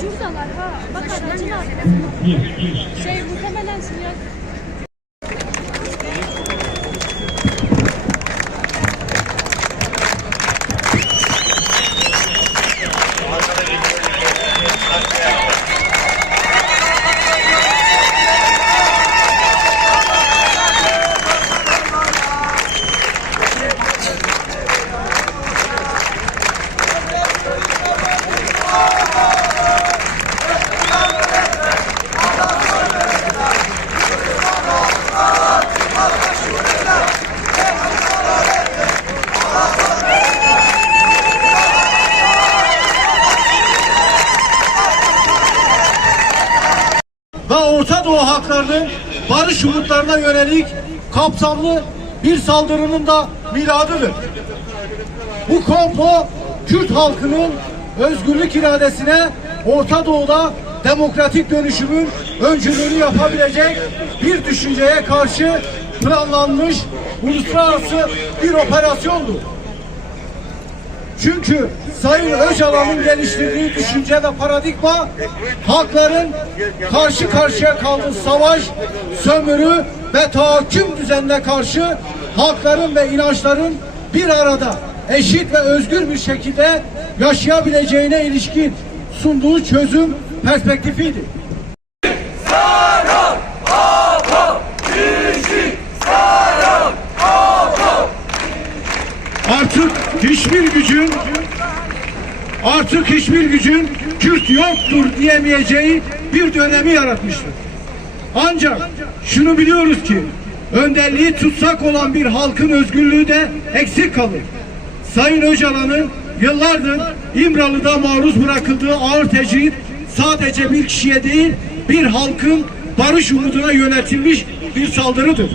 Şuradalar ha. Bak aracın arkasında. Şey muhtemelen sinyal. Orta Doğu halklarının barış umutlarına yönelik kapsamlı bir saldırının da miladıdır. Bu komplo Kürt halkının özgürlük iradesine Orta Doğu'da demokratik dönüşümün öncülüğünü yapabilecek bir düşünceye karşı planlanmış uluslararası bir operasyondur. Çünkü Sayın Öcalan'ın geliştirdiği düşünce ve paradigma halkların karşı karşıya kaldığı savaş, sömürü ve tahakküm düzenine karşı halkların ve inançların bir arada eşit ve özgür bir şekilde yaşayabileceğine ilişkin sunduğu çözüm perspektifiydi. Artık hiçbir gücün artık hiçbir gücün Kürt yoktur diyemeyeceği bir dönemi yaratmıştır. Ancak şunu biliyoruz ki önderliği tutsak olan bir halkın özgürlüğü de eksik kalır. Sayın Öcalan'ın yıllardır İmralı'da maruz bırakıldığı ağır tecrit sadece bir kişiye değil bir halkın barış umuduna yönetilmiş bir saldırıdır.